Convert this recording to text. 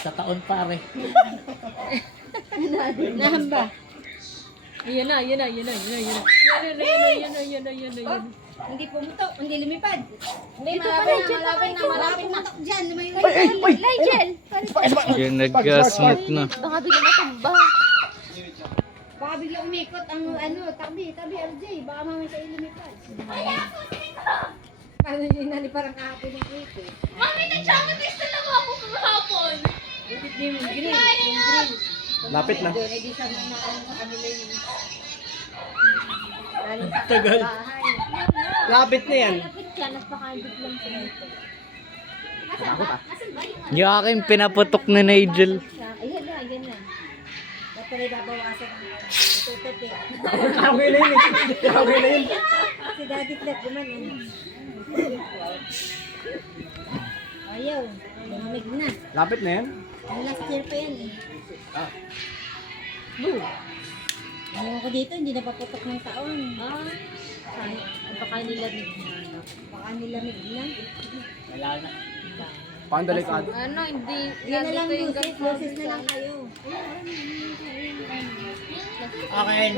Sa taon pare. Nahamba. Ayan na. Hindi pumutok, hindi lumipad. Hindi, Ito malapit na. Pumutok dyan. Nigel! Yung nag-smoke na. Baka bigla matumba. Baka bigla umikot ang tabi, RJ. Baka mamaya kayo lumipad. Paano yun nani parang kahapon ng ito? Mami, nag-chamatis talaga ako kahapon. Yung green. Lapit na. Doon, hindi siya mamakang sa kanila yung... Lalo sa Tagal. bahay. Lapit na yan. Lapit siya, napakandit lang siya nito. Yung akin pinaputok ni Nigel. Ayan na. Ba't pala babawasan ang tutupi? Kawin na yun. Kawin na yun. Si Daddy Flat naman. Ayaw. Lumamig na. Lapit na yan. Ang last year pa yan eh. Ah. Boo! Ayaw ko dito, hindi na paputok ng taon. Baka nilamig na. Baka nilamig na. Wala na. Paano delikado? Ano, hindi. Yan na lang, Nandito yung Lucis. Lucis na lang kayo. Okay.